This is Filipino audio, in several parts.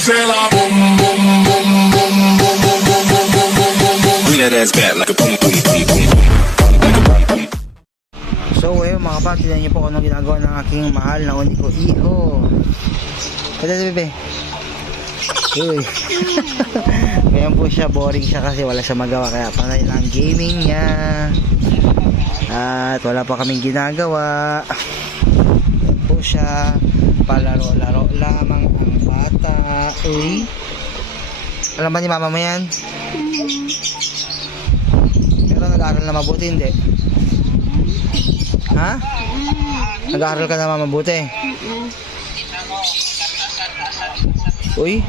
say la boom boom boom boom boom boom boom boom boom boom boom boom. Bring that ass back like a boom boom boom boom boom. Like a boom boom. So ayun mga kapatid, tignan niyo po kung ano ginagawa ng aking mahal na uniko iho. Pwede bebe. Uy. Ngayon po siya, boring siya kasi wala siya magawa, kaya panay lang gaming niya. At wala pa kaming ginagawa. Yan po siya, palaro-laro lamang ang bata. Uy. Alam ba ni mama mo yan? Pero nag-aaral na mabuti, hindi? Ha? Nag-aaral ka na mabuti? Uy.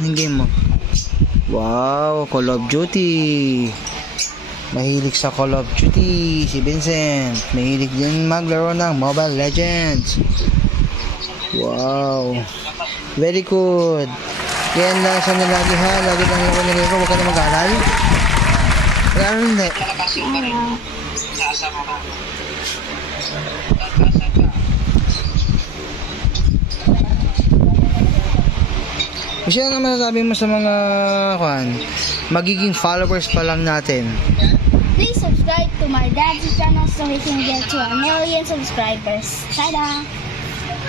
Anong game mo? Wow, Call of Duty. Mahilig sa Call of Duty si Vincent. Mahilig din maglaro ng Mobile Legends. Wow. Very good. Yan lang sa nalagi ha. Lagi lang ako nalaro. Huwag ka na mag-aaral. Mag-aaral hindi. Kasi ano masasabi mo sa mga magiging followers pa lang natin? Please subscribe to my dad's channel so we can get to 1 million subscribers. Tada!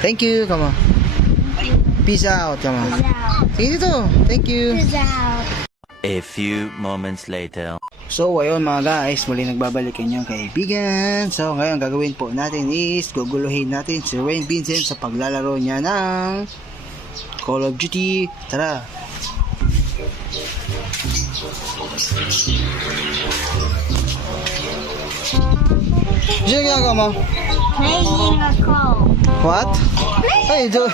Thank you, come on. Peace out, come on. Peace out. Sige dito. Thank you. Peace out. A few moments later. So, ayun mga guys, muli nagbabalik inyong kaibigan. So, ngayon gagawin po natin is guguluhin natin si Rain Vincent sa paglalaro niya ng Call of Duty. Tara. Sino ginagawa mo? Playing a call. What? Ay, ito.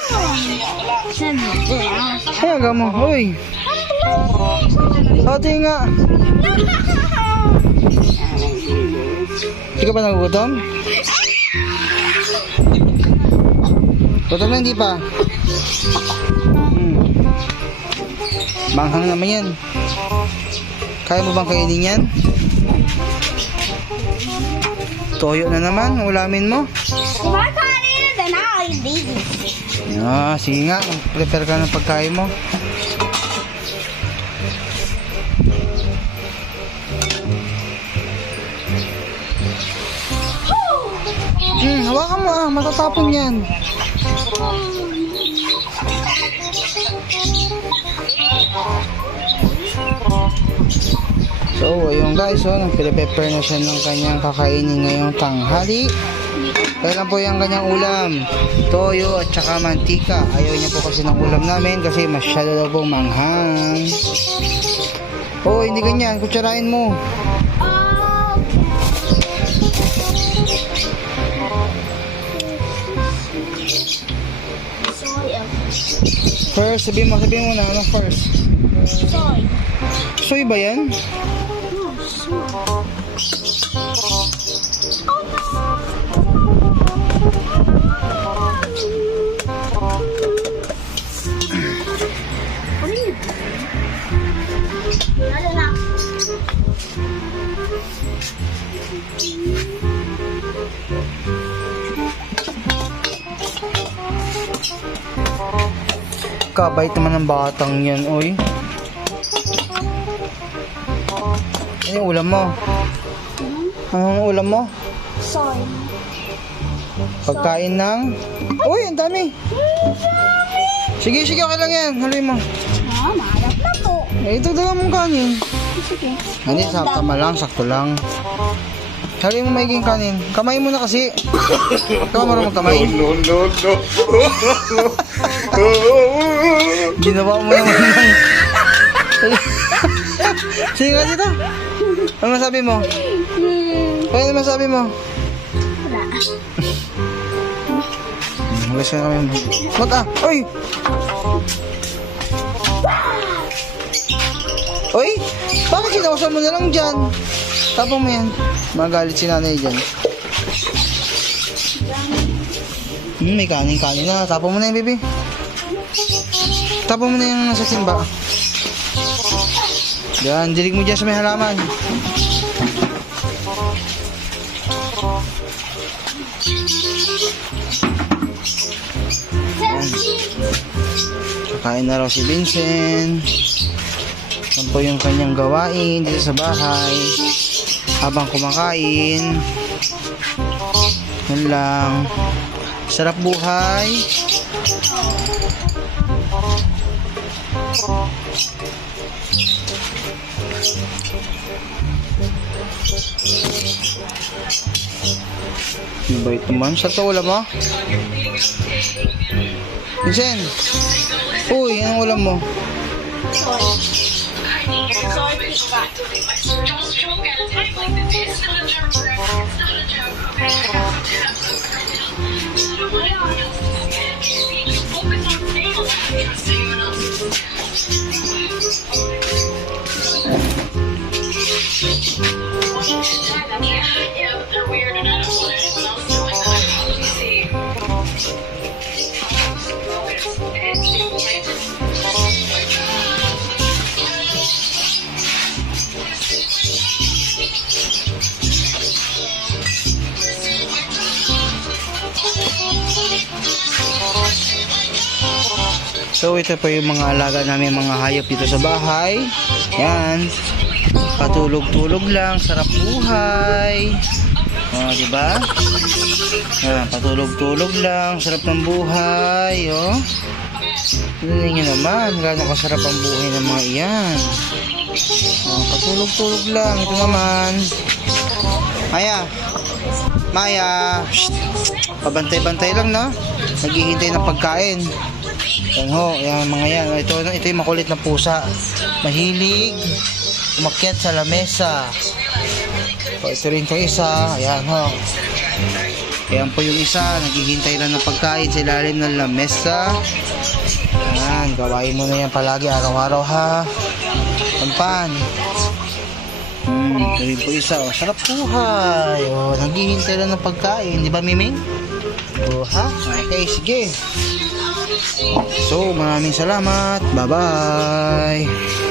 Ay, ginagawa mo. Uy. Ate nga. Hindi ka pa nagugutom? Gutom na, hindi pa. Manghang naman yan. Kaya mo bang kainin yan? Toyo na naman, ulamin mo. If I can't eat it, then I'll eat these. Sige nga, prepare ka ng pagkain mo. Hawakan mo matatapon yan. So, ayun guys, nagpre-prepare na siya ng kanyang kakainin ngayong tanghali. Kaya lang po yung kanyang ulam, toyo at saka mantika. Ayaw niya po kasi ng ulam namin kasi masyado daw pong manghang. Oh, hindi ganyan, kutsarain mo. First, sabihin mo na, ano first? Soy. Soy ba yan? Ano na? Kabait naman ng batang yan, oy. Ano yung ulam mo? Anong ulam mo? Soy. Pagkain ng... Uy, ang dami! Sige, okay lang yan. Haluin mo. Malap na po. Ito daw mong kanin. Sige. Hindi, tama lang, sakto lang. Haluin mo maiging kanin. Kamay mo na kasi. Ikaw marunong magkamay. No. Ginawa mo naman ng... Sige nga dito. Ano masabi mo? Ano masabi mo? Wala. Magas na kami. Uy! Uy! Bakit sinawasa mo na lang dyan? Tapos mo yan. Magalit si nanay dyan. May kanin na. Tapos mo na yan, baby. Tapos mo na yung nasa timba. Diyan, dilig mo dyan sa may halaman. Kakain na raw si Vincent. Yan po yung kanyang gawain dito sa bahay. Habang kumakain. Yan lang. Sarap buhay. Bait naman. Sa to ulam mo? Vincent! Uy, anong ulam mo? So ito po yung mga alaga namin, mga hayop dito sa bahay. Yan. Patulog-tulog lang, sarap buhay. Oh, di ba? Yan, patulog-tulog lang, sarap ng buhay, oh. Tingnan niyo naman, gaano kasarap ang buhay ng mga iyan. Oh, patulog-tulog lang, ito naman. Maya. Maya. Shh. Pabantay-bantay lang, no? Naghihintay ng pagkain. Yan ho, yan mga yan. Ito yung makulit na pusa. Mahilig umakyat sa lamesa. O, ito rin yung isa. Ayan ho. Ayan po yung isa. Naghihintay lang ng pagkain sa ilalim ng lamesa. Ayan, gawain mo na yan palagi araw-araw ha. Pampan. Ito rin po isa. O, sarap buhay. O, naghihintay lang ng pagkain. Di ba, Miming? O, ha? Okay, sige. So, maraming salamat. Bye-bye.